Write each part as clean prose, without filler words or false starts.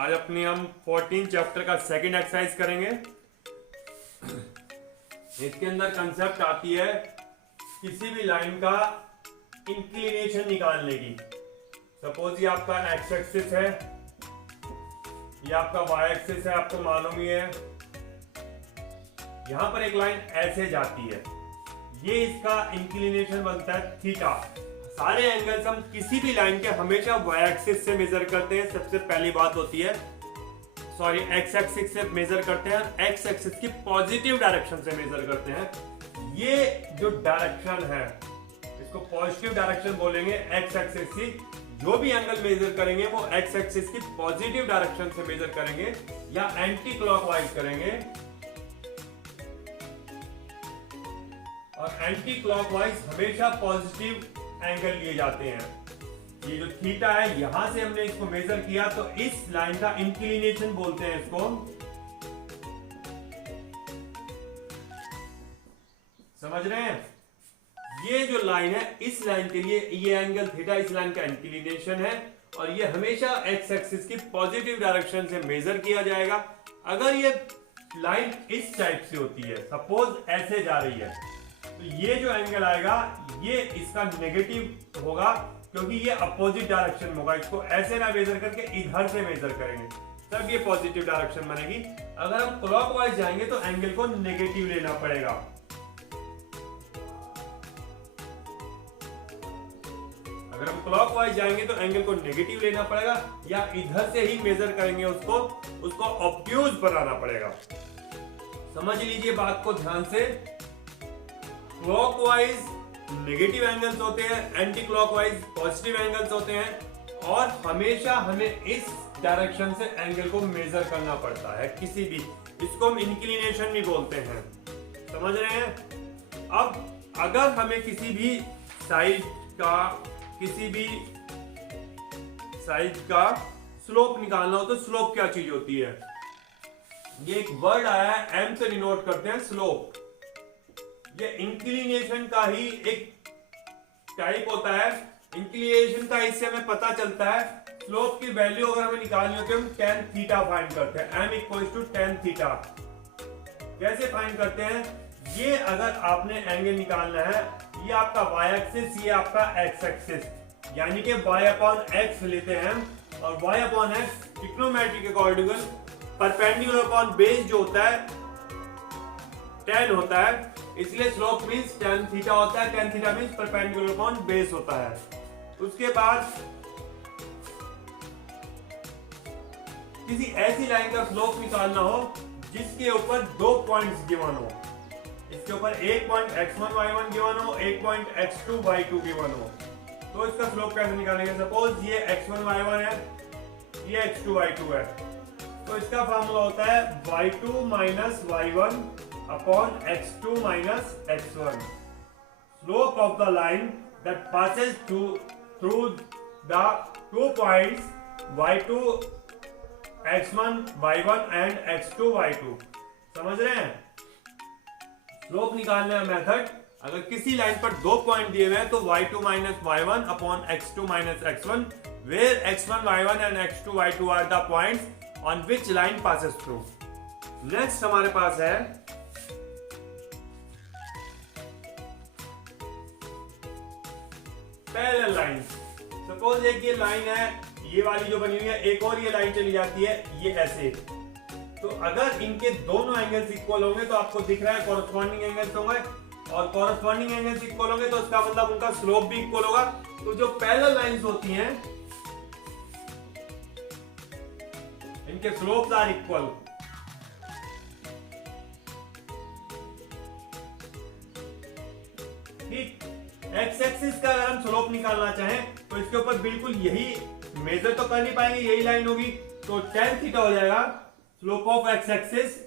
आज अपनी हम 14 चैप्टर का सेकंड एक्सरसाइज करेंगे। इसके अंदर कंसेप्ट आती है किसी भी लाइन का इंक्लिनेशन निकालने की। सपोज ये आपका एक्स एक्सिस है, ये आपका वाई एक्सिस है, आपको मालूम ही है। यहां पर एक लाइन ऐसे जाती है, ये इसका इंक्लिनेशन बनता है थीटा। सारे एंगल्स हम किसी भी लाइन के हमेशा वाई एक्सिस से मेजर करते हैं। सबसे पहली बात होती है, सॉरी, एक्स एक्सिस से मेजर करते हैं, एक्स एक्सिस की पॉजिटिव डायरेक्शन से मेजर करते हैं। ये जो डायरेक्शन है इसको पॉजिटिव डायरेक्शन बोलेंगे। एक्स एक्सिस की जो भी एंगल मेजर करेंगे वो एक्स एक्सिस की पॉजिटिव डायरेक्शन से मेजर करेंगे या एंटी क्लॉकवाइज करेंगे। और एंटी क्लॉकवाइज हमेशा पॉजिटिव एंगल लिए जाते हैं। ये जो थीटा है यहां से हमने इसको मेजर किया तो इस लाइन का इंक्लिनेशन बोलते हैं इसको। समझ रहे हैं? ये जो लाइन है इस लाइन के लिए ये एंगल थीटा इस लाइन का इंक्लिनेशन है और ये हमेशा एक्स एक्सिस की पॉजिटिव डायरेक्शन से मेजर किया जाएगा। अगर ये लाइन इस टाइप से होती है, सपोज ऐसे जा रही है, तो ये जो एंगल आएगा ये इसका नेगेटिव होगा क्योंकि ये अपोजिट डायरेक्शन में होगा। इसको ऐसे ना मेजर करके इधर से मेजर करेंगे तब ये पॉजिटिव डायरेक्शन बनेगी। अगर हम क्लॉकवाइज जाएंगे तो एंगल को नेगेटिव लेना पड़ेगा। अगर हम क्लॉकवाइज जाएंगे तो एंगल को नेगेटिव लेना पड़ेगा या इधर से ही मेजर करेंगे, उसको ऑब्ट्यूज बनाना पड़ेगा। समझ लीजिए बात को ध्यान से। क्लॉकवाइज नेगेटिव एंगल्स होते हैं, एंटी क्लॉकवाइज पॉजिटिव एंगल्स होते हैं और हमेशा हमें इस डायरेक्शन से एंगल को मेजर करना पड़ता है किसी भी। इसको हम इंक्लिनेशन भी बोलते हैं। समझ रहे हैं? अब अगर हमें किसी भी साइड का स्लोप निकालना हो तो स्लोप क्या चीज होती है? ये एक वर्ड आया है, एम से डिनोट करते हैं स्लोप। ये इंक्लिनेशन का ही एक टाइप होता है। इंक्लिनेशन का इससे हमें पता चलता है स्लोप की वैल्यू अगर हमें निकालनी हो तो हम tan थीटा फाइंड करते हैं। m equals to tan theta. कैसे फाइंड करते हैं? ये अगर आपने एंगल निकालना है, ये आपका y एक्सिस, ये आपका x एक्सिस, यानी कि y अपॉन x लेते हैं और y अपॉन x ट्रिग्नोमेट्री के अकॉर्डिंग परपेंडिकुलर अपॉन बेस जो होता है tan होता है, इसलिए स्लोप मींस tan थीटा होता है। tan theta means perpendicular upon base होता है। उसके बाद किसी ऐसी लाइन का स्लोप निकालना हो जिसके ऊपर दो पॉइंट्स गिवन हो। इसके ऊपर एक पॉइंट x1 y1 गिवन हो, एक पॉइंट x2 y2 गिवन हो, तो इसका स्लोप कैसे निकालेंगे? सपोज ये x1 y1 है, ये x2 y2 है, तो इसका फार्मूला होता है y2 minus y1 upon x2 minus x1. Slope of the line that passes through the 2 points y2 x1 y1 and x2 y2. समझ रहे हैं? स्लोप निकालने का मेथड, अगर किसी लाइन पर दो पॉइंट दिए हुए हैं तो y2 minus y1 upon x2 minus x1, where x1 y1 and x2 y2 are the points on which line passes through. Next हमारे पास है पैरेलल लाइन। सपोज एक ये लाइन है, ये वाली जो बनी हुई है, एक और ये लाइन चली जाती है ये ऐसे। तो अगर इनके दोनों एंगल्स इक्वल होंगे तो आपको दिख रहा है कॉरस्पॉन्डिंग एंगल्स होंगे, और कॉरस्पॉन्डिंग एंगल्स इक्वल होंगे तो इसका मतलब उनका स्लोप भी इक्वल होगा। तो जो पैरेलल लाइंस होती हैं इनके स्लोप्स आर इक्वल। ठीक, एक्स एक्सिस का अगर हम स्लोप निकालना चाहें तो इसके ऊपर बिल्कुल यही मेजर तो कर नहीं पाएंगे, यही लाइन होगी, तो tan थीटा हो जाएगा slope of x axis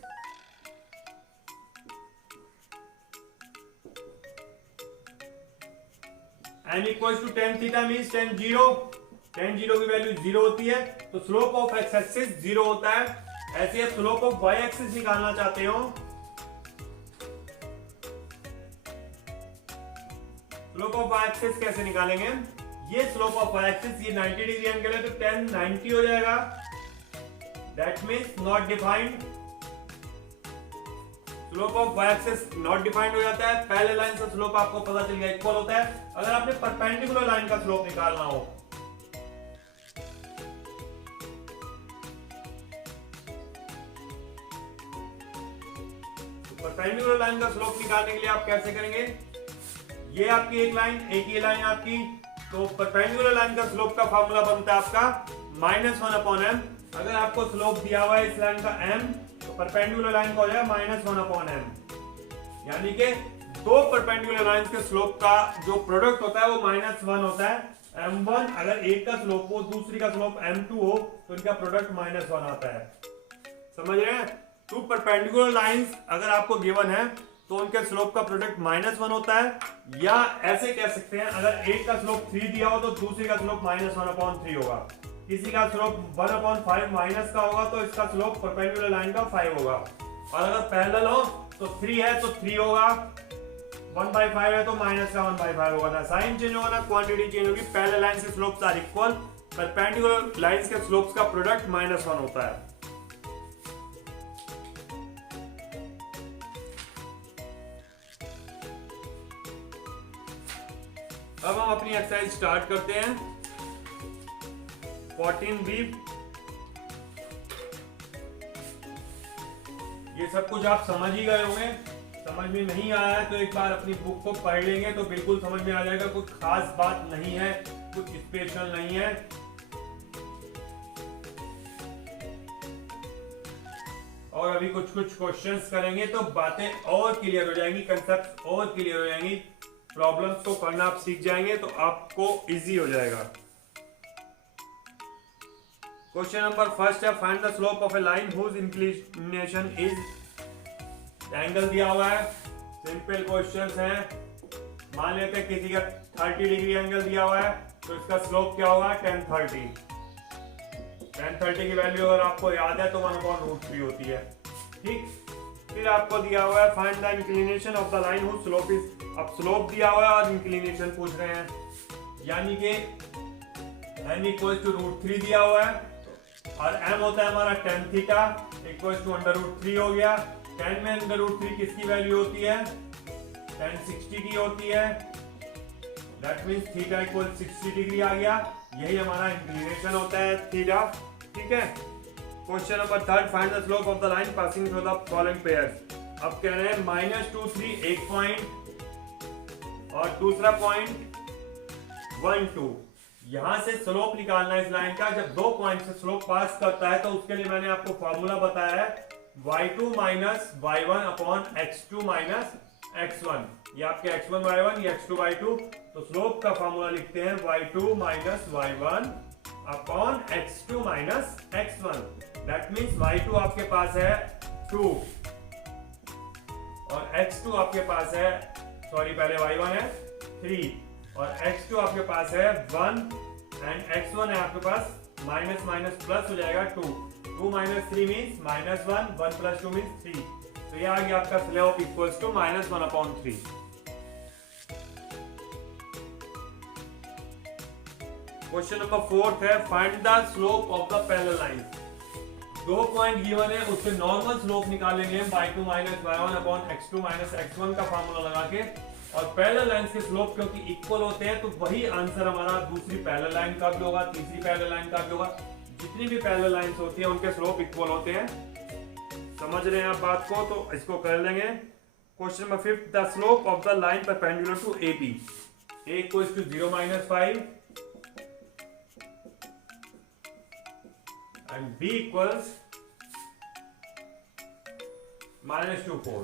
n equals to tan theta means tan zero की वैल्यू जीरो होती है, तो slope of x axis zero होता है। ऐसे आप स्लोप ऑफ वाई एक्सिस निकालना चाहते हो स्लोप ऑफ वाई एक्सिस कैसे निकालेंगे? ये स्लोप ऑफ वाई एक्सिस, ये 90 डिग्री एंगल है तो tan 90 हो जाएगा। That means not defined. Slope of y axis not defined हो जाता है। पहले लाइन से स्लोप आपको पता चल गया इक्वल होता है। अगर आपने परपेंडिकुलर लाइन का स्लोप निकालना हो, तो परपेंडिकुलर लाइन का स्लोप निकालने के लिए आप कैसे करेंगे? ये आपकी एक लाइन, एक ही लाइन आपकी, तो परपेंडिकुलर लाइन का स्लोप का फॉर्मूला बनता है आपका -1/m। अगर आपको स्लोप दिया हुआ है इस लाइन का m, तो परपेंडिकुलर लाइन का हो जाएगा -1/m। यानी कि दो परपेंडिकुलर लाइन के स्लोप का जो प्रोडक्ट होता है वो -1 होता है। m1 अगर एक का स्लोप हो, दूसरी का स्लोप m2 हो, तो इनका प्रोडक्ट -1 आता है। समझ रहे हैं? टू परपेंडिकुलर लाइंस अगर आपको गिवन है तो उनके स्लोप का प्रोडक्ट -1 होता है। या ऐसे कह सकते हैं, अगर एक का स्लोप 3 दिया हो तो दूसरी का स्लोप -1/3 होगा। किसी का स्लोप 1/5 माइनस का होगा तो इसका स्लोप परपेंडिकुलर लाइन का 5 होगा। और अगर पैरेलल हो तो 3 है तो 3 होगा, 1/5 है तो माइनस का 1/5 होगा। ना साइन चेंज होगा ना क्वांटिटी चेंज होगी। पैरेलल लाइन से slopes are equal, perpendicular lines के स्लोप्स का प्रोडक्ट -1 होता है। अब हम अपनी एक्सरसाइज स्टार्ट करते हैं। 14b, ये सब कुछ आप समझ ही गए होंगे। समझ में नहीं आया है तो एक बार अपनी बुक को पढ़ लेंगे तो बिल्कुल समझ में आ जाएगा। कुछ खास बात नहीं है, कुछ स्पेशल नहीं है। और अभी कुछ क्वेश्चंस करेंगे तो बातें और क्लियर हो जाएंगी, कंसेप्ट और क्लियर हो जाएंगी। प्रॉब्लम्स को करना आप सीख जाएंगे तो आपको इजी हो जाएगा। क्वेश्चन नंबर फर्स्ट है, find the slope of a line whose inclination is. Angle दिया हुआ है, सिंपल क्वेश्चंस हैं। मान लेते हैं किसी का 30 डिग्री एंगल दिया हुआ है तो इसका स्लोप क्या होगा? tan 30। tan 30 की वैल्यू अगर आपको याद है तो 1/√3 होती है। ठीक, फिर आपको दिया हुआ है find the inclination of the line whose slope is. अब स्लोप दिया हुआ है और इंक्लिनेशन पूछ रहे हैं, यानी कि n = √3 दिया हुआ है और m होता है हमारा tan थीटा = √3 हो गया। tan में √3 किसकी वैल्यू होती है? tan 60 की होती है। दैट मींस थीटा = 60 डिग्री आ गया। यही हमारा इंक्लिनेशन होता है थीटा। ठीक है। Question number third, find the slope of the line passing through the following pairs. अब कह रहे हैं -2 3 एक पॉइंट और दूसरा पॉइंट 1 2। यहां से स्लोप निकालना है इस लाइन का। जब दो पॉइंट से स्लोप पास करता है तो उसके लिए मैंने आपको फॉर्मूला बताया है y2 - y1 x2 - x1। ये आपके x1 y1, ये x2 y2। तो स्लोप का फॉर्मूला लिखते हैं y2 - y1 x2 - x1। That means y2 आपके पास है 2 और x2 आपके पास है, सॉरी पहले y1 है 3 और x2 आपके पास है 1 एंड x1 है आपके पास माइनस माइनस प्लस हो जाएगा 2। 2 - 3 मींस -1, 1 + 2 मींस 3। तो ये आ गया आपका slope equals to -1/3। Question number 4 है, find the slope of the parallel line. दो पॉइंट गिवन है, उससे नॉर्मल स्लोप निकालेंगे हम y2 - y1 x2 - x1 का फार्मूला लगा के। और पैरेलल लाइन के स्लोप क्योंकि इक्वल होते हैं तो वही आंसर हमारा दूसरी पैरेलल लाइन का भी होगा, तीसरी पैरेलल लाइन का भी होगा। जितनी भी पैरेलल लाइंस होती हैं उनके स्लोप इक्वल होते हैं। समझ रहे हैं आप बात को? तो इसको कर लेंगे। Question number 5, the slope of the line perpendicular to AB। A = 0 - 5 and B = -2 4।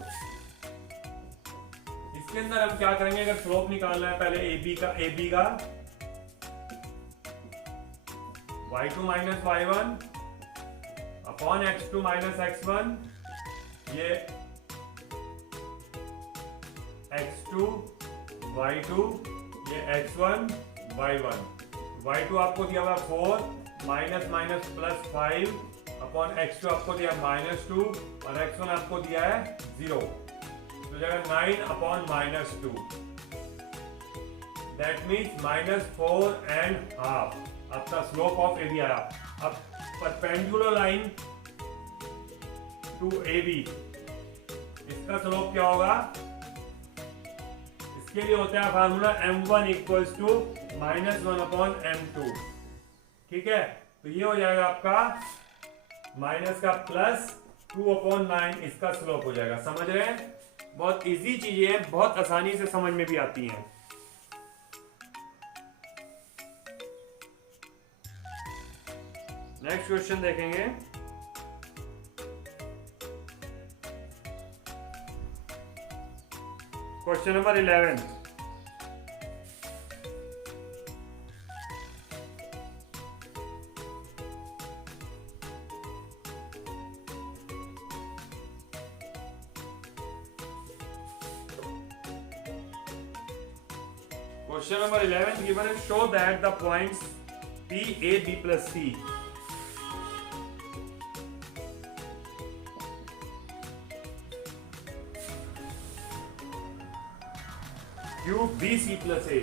इसके अंदर हम क्या करेंगे? अगर स्लोप निकालना है पहले AB का y2 - y1 x2 - x1, ये x2 y2, ये x1 y1। y2 आपको दिया हुआ 4 माइनस प्लस 5 x2 आपको दिया -2 और x1 आपको दिया है 0। तो जाएगा 9/-2। दैट मीन्स -4.5 आपका स्लोप ऑफ AB आया। अब परपेंडिकुलर लाइन टू AB, इसका स्लोप क्या होगा? इसके लिए होता है formula m1 equals to -1/m2। ठीक है, तो ये हो जाएगा आपका माइनस का प्लस 2/9, इसका स्लोप हो जाएगा। समझ रहे हैं? बहुत इजी चीजें हैं, बहुत आसानी से समझ में भी आती हैं। नेक्स्ट क्वेश्चन देखेंगे। Question number 11। Question number 11 given is show that the points P, A, B plus C Q, B, C plus A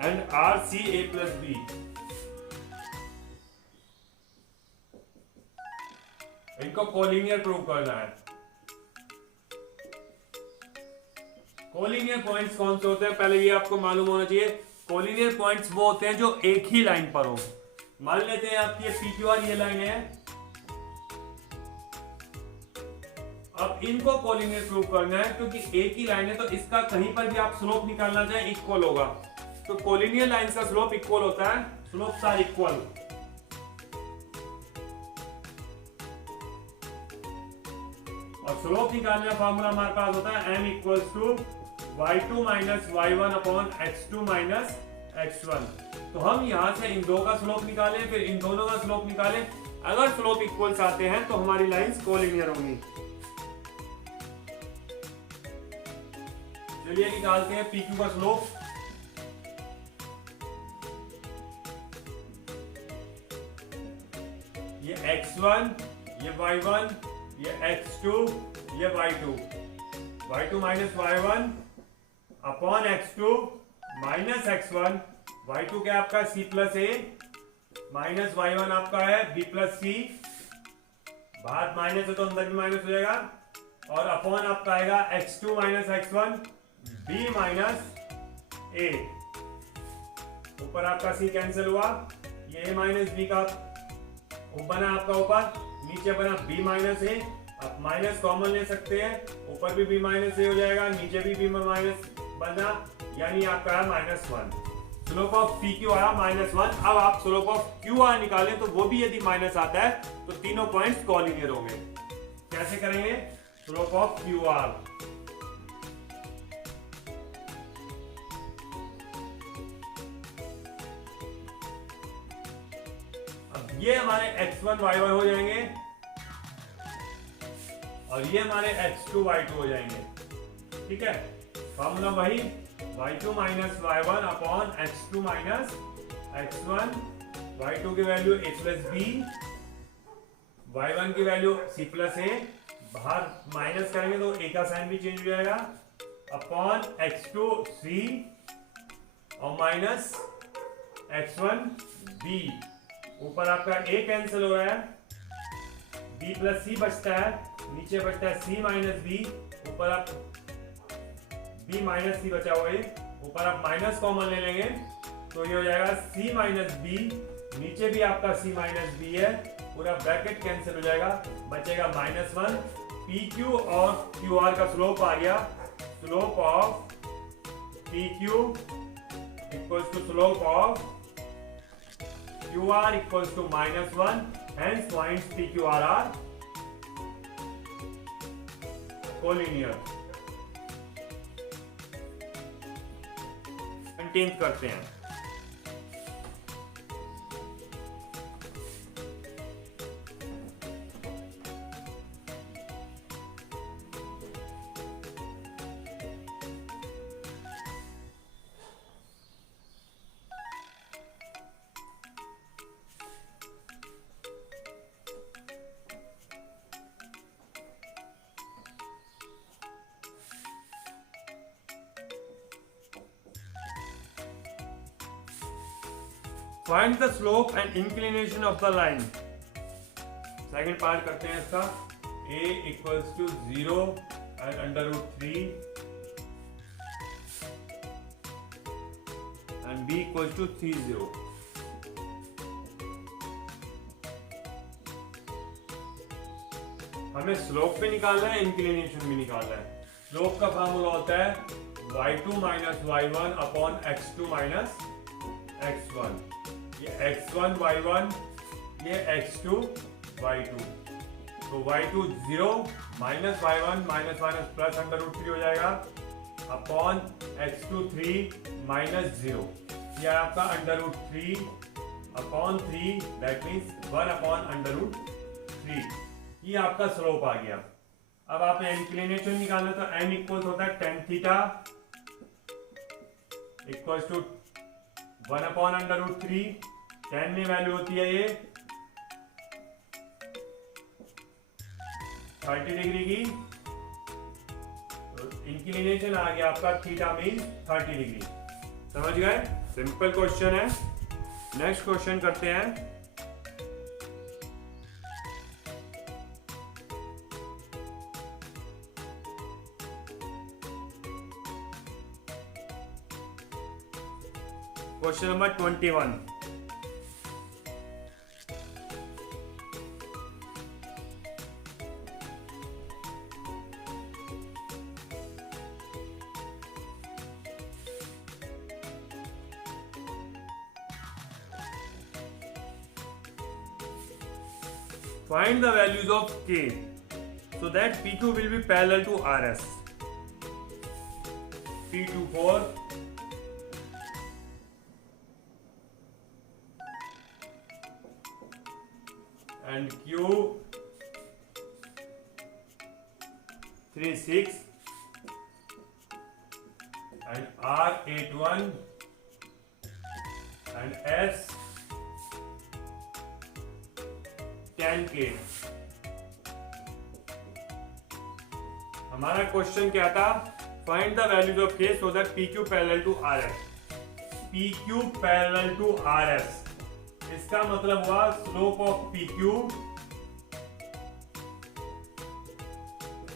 and R, C, A plus B इनको कोलिनियर प्रूव करना है। कोलिनियर पॉइंट्स कौन से होते हैं पहले ये आपको मालूम होना चाहिए। कोलिनियर पॉइंट्स वो होते हैं जो एक ही लाइन पर हो। मान लेते हैं आपकी ये PQR ये लाइन है, अब इनको कोलिनियर प्रूव करना है क्योंकि एक ही लाइन है, तो इसका कहीं पर भी आप स्लोप निकालना चाहें इक्वल होगा। तो कोलिनियर लाइन का स्लोप इक्वल होता है, स्लोप्स आर इक्वल। और स्लोप निकालने का फॉर्मूला हमारे पास होता है m equals to y2 minus y1 upon x2 minus x1। तो हम यहां से इन दो का स्लोप निकालें, फिर इन दोनों का स्लोप निकालें। अगर स्लोप इक्वल्स आते हैं तो हमारी लाइंस कोलिनियर होंगी। चलिए निकालते हैं PQ का स्लोप। ये x1, ये y1, ये x2, ये y2 minus y1 upon x2 minus x1। y2 क्या आपका C plus A minus y1 आपका है B प्लस C, बाहर माइनस है तो अंदर भी माइनस हो जाएगा, और अपॉन आपका आएगा x2 minus x1 B minus A। ऊपर आपका C कैंसिल हुआ, ये A माइनस B का बना आपका ऊपर, नीचे बना B माइनस A। आप माइनस कॉमन ले सकते हैं, ऊपर भी B माइनस A हो जाएगा, नीचे भी B माइनस बना, यानी आपका है -1। स्लोप ऑफ PQ आया -1। अब आप स्लोप ऑफ QR निकालें तो वो भी यदि माइनस आता है तो तीनों पॉइंट्स कोलिनियर होंगे। कैसे करेंगे? स्लोप ऑफ QR, अब ये हमारे x1 y1 हो जाएंगे और ये हमारे x2 y2 हो जाएंगे। ठीक है, फॉर्मूला वही y2 minus y1 upon x2 minus x1। y2 की value a plus b, y1 की वैल्यू c प्लस a, बाहर माइनस करेंगे तो a का साइन भी चेंज हो जाएगा, अपॉन x2 c और माइनस x1 b। ऊपर आपका a कैंसिल हो रहा है, b प्लस c बचता है, नीचे बचता है c माइनस b, ऊपर आप b माइनस c बचा हुआ है, ऊपर आप माइनस कॉमन ले लेंगे तो ये हो जाएगा c माइनस b, नीचे भी आपका c माइनस b है, पूरा ब्रैकेट कैंसिल हो जाएगा, बचेगा -1। PQ और QR का स्लोप आ गया, slope of PQ equals to slope of QR equals to -1, hence points PQR are collinear. कंटेन करते हैं। Find the slope and inclination of the line. Second part करते हैं इसका। a equals to 0 and under root 3 and b equals to 3 0। हमें slope भी निकालना है, इंक्लिनेशन भी निकालना है। स्लोप का फार्मूला होता है y2 minus y1 upon x2 minus x1। ये x1 y1, ये x2 y2। तो y2 0 minus y1 minus minus plus under root 3 हो जाएगा अपॉन x2 3 माइनस 0। ये आपका under root 3 upon 3, that means 1 upon under root 3। ये आपका स्लोप आ गया। अब आपने इंक्लिनेशन निकालना, तो n इक्वल्स होता है tan theta equals to 1 upon under root 3। tan में वैल्यू होती है ये 30 डिग्री की, तो इंक्लिनेशन आ गया आपका थीटा मीन्स 30 डिग्री। समझ गए? सिंपल क्वेश्चन है। नेक्स्ट क्वेश्चन करते हैं। Question number 21. Find the values of K so that P2 will be parallel to RS. P24 and Q 36 and R 81 and S 10K। हमारा question क्या था? Find the values of K so that PQ parallel to RS। PQ parallel to RS, इसका मतलब हुआ slope of PQ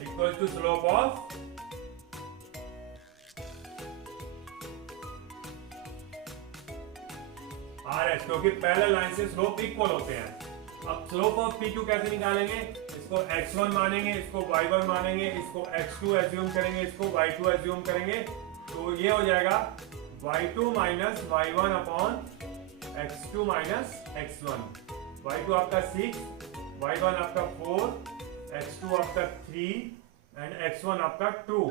equal to slope of RS, क्योंकि parallel line से slope equal होते हैं। अब स्लोप ऑफ PQ कैसे निकालेंगे? इसको x1 मानेंगे, इसको y1 मानेंगे, इसको x2 एज्यूम करेंगे, इसको y2 एज्यूम करेंगे, तो ये हो जाएगा y2 minus y1 upon x2 minus x1। y2 आपका 6, y1 आपका 4, x2 आपका 3 एंड x1 आपका 2।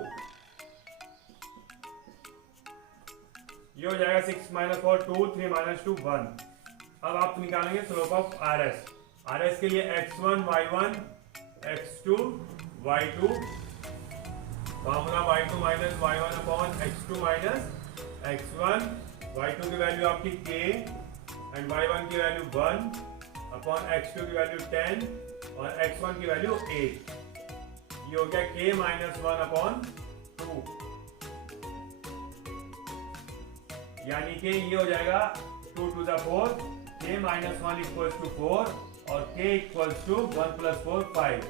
ये हो जाएगा 6 माइनस 4 2, 3 माइनस 2 1। अब आप निकालेंगे स्लोप ऑफ RS। RS के लिए x1 y1 x2 y2, formula y2 minus y1 upon x2 minus x1। y2 की वैल्यू आपकी k एंड y1 की वैल्यू 1 अपॉन x2 की वैल्यू 10 और x1 की वैल्यू 8। ये हो गया k माइनस 1 अपॉन 2, यानी कि ये हो जाएगा 2 to the 4, k minus 1 equals to 4 और k equals to 1 plus 4 5।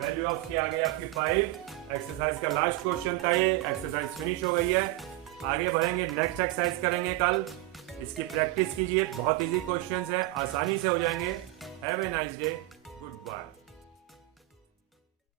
Value of k आ गई आपकी 5। एक्सरसाइज का लास्ट क्वेश्चन था ये। एक्सरसाइज फिनिश हो गई है। आगे बढ़ेंगे, नेक्स्ट एक्सरसाइज करेंगे कल। इसकी प्रैक्टिस कीजिए, बहुत इजी क्वेश्चंस है, आसानी से हो जाएंगे। Have a nice day, good bye.